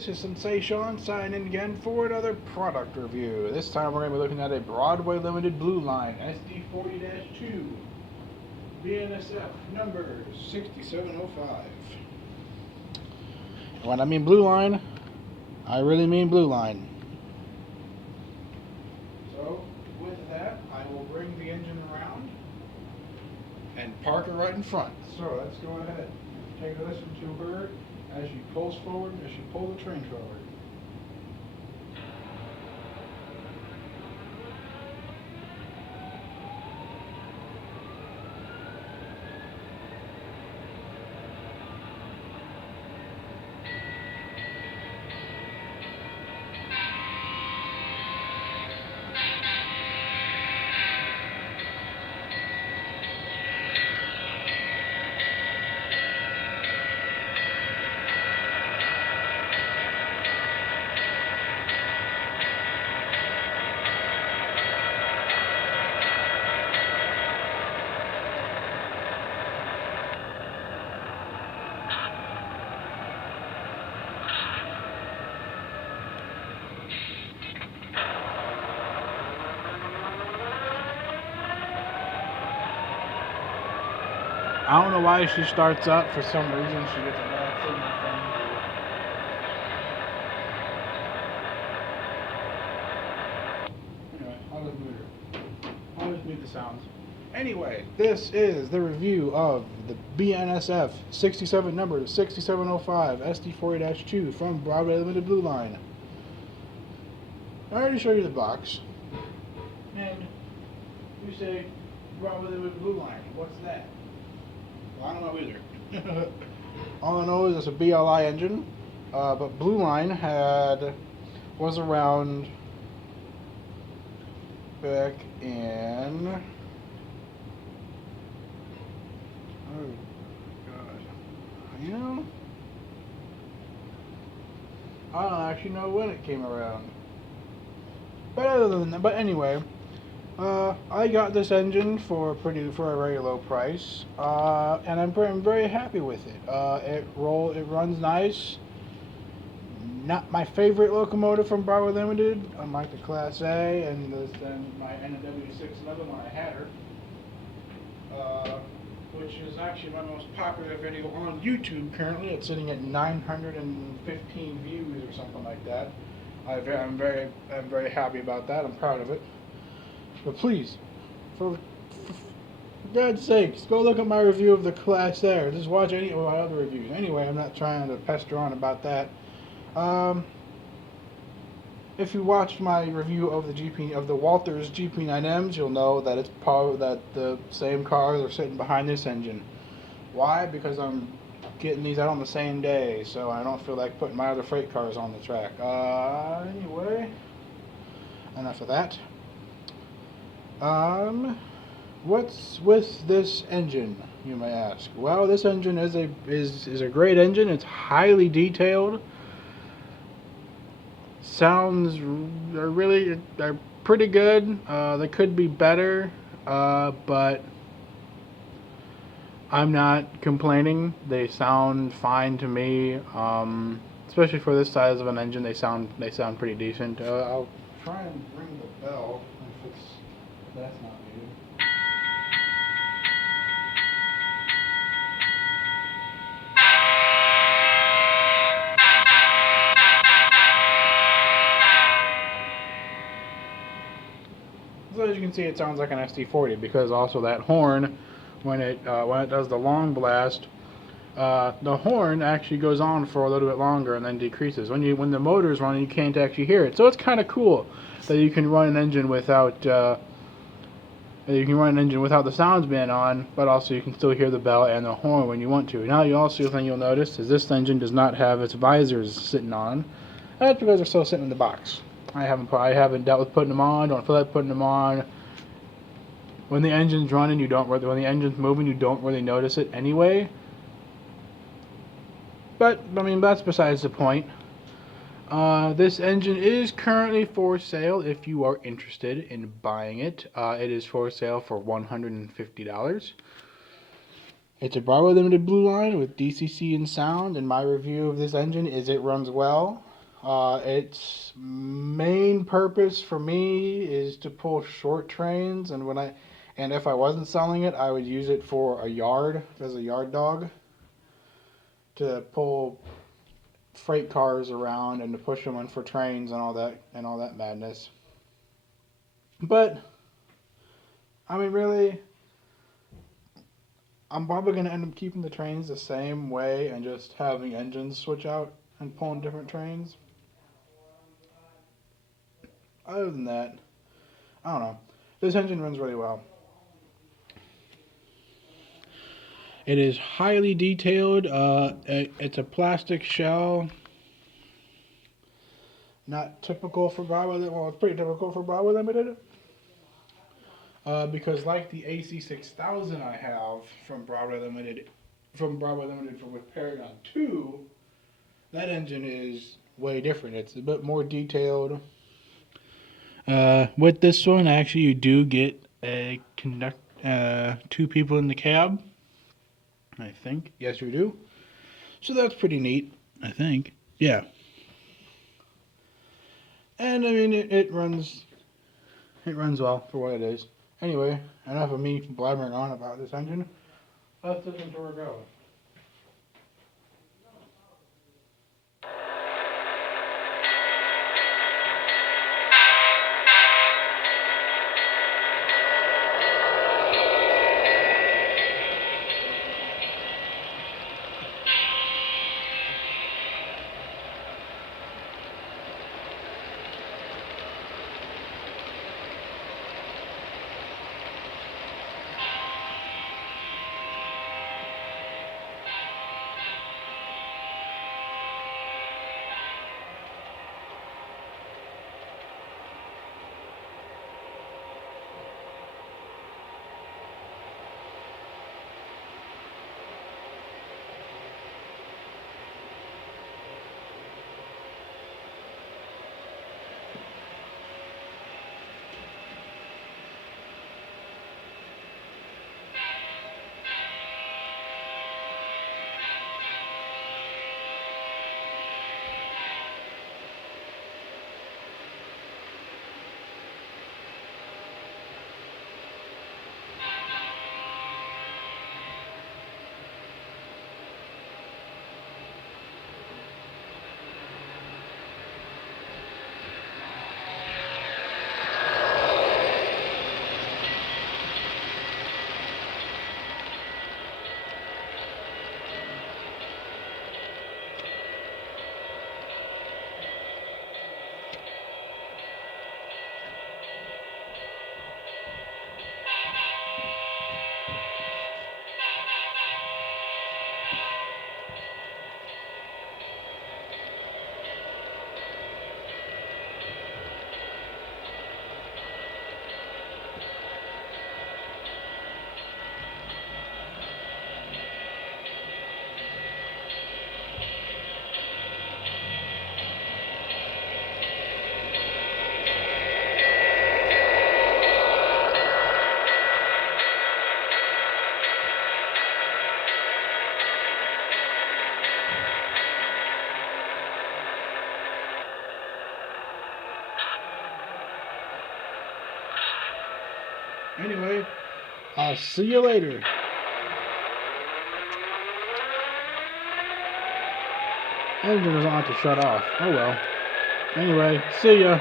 this is Sensei Sean signing in again for another product review. This time we're going to be looking at a Broadway Limited Blue Line SD40-2 BNSF number 6705. When I mean blue line, I really mean blue line. So with that, I will bring the engine around and park it right in front. So let's go ahead and take a listen to her as she pulls forward, as she pulls the train forward. I don't know why she starts up. For some reason, she gets a bad signal from. Anyway, I'll just mute her. I'll just mute the sounds. Anyway, this is the review of the BNSF 67 number 6705 SD40-2 from Broadway Limited Blue Line. I already showed you the box. And you say, Broadway Limited Blue Line, what's that? I don't know either. All I know is it's a BLI engine, but Blue Line was around back in, oh god, you know, I don't actually know when it came around. But other than that, anyway. I got this engine for a very low price, and I'm very happy with it. It runs nice. Not my favorite locomotive from Broadway Limited, unlike the Class A and my NW611 when I had her, which is actually my most popular video on YouTube currently. It's sitting at 915 views or something like that. I'm very happy about that. I'm proud of it. But please, for God's sakes, go look at my review of the Class A, or just watch any of my other reviews. Anyway, I'm not trying to pester on about that. If you watched my review of the Walters GP9Ms, you'll know that that the same cars are sitting behind this engine. Why? Because I'm getting these out on the same day, so I don't feel like putting my other freight cars on the track. Anyway, enough of that. What's with this engine, you may ask? Well, this engine is a great engine. It's highly detailed. Sounds are pretty good. They could be better, but I'm not complaining. They sound fine to me. Especially for this size of an engine, they sound pretty decent. I'll try and ring the bell if that's not needed. So as you can see, it sounds like an SD40 because also that horn, when it does the long blast, the horn actually goes on for a little bit longer and then decreases. When the motor's running, you can't actually hear it. So it's kind of cool that you can run an engine without the sounds being on, but also you can still hear the bell and the horn when you want to. Now, you'll notice is this engine does not have its visors sitting on. That's because they're still sitting in the box. I haven't dealt with putting them on. Don't feel like putting them on. When the engine's running, when the engine's moving, you don't really notice it anyway. But I mean, that's besides the point. This engine is currently for sale if you are interested in buying it. It is for sale for $150. It's a Broadway Limited Blue Line with DCC and sound, and my review of this engine is it runs well. Its main purpose for me is to pull short trains, and if I wasn't selling it, I would use it for a yard as a yard dog to pull freight cars around and to push them in for trains and all that madness. But I mean, really, I'm probably gonna end up keeping the trains the same way and just having engines switch out and pulling different trains. Other than that, I don't know. This engine runs really well. It is highly detailed. It's a plastic shell. Not typical for Bravo. Well, it's pretty typical for Bravo Limited. Because like the AC6000 I have from Bravo Limited, with Paragon 2, that engine is way different. It's a bit more detailed. With this one, actually, you do get two people in the cab. I think. Yes, you do. So that's pretty neat, I think. Yeah. And I mean, it runs well for what it is. Anyway, enough of me blabbering on about this engine. Let's listen to her go. Anyway, I'll see you later. Engine doesn't have to shut off. Oh well. Anyway, see ya.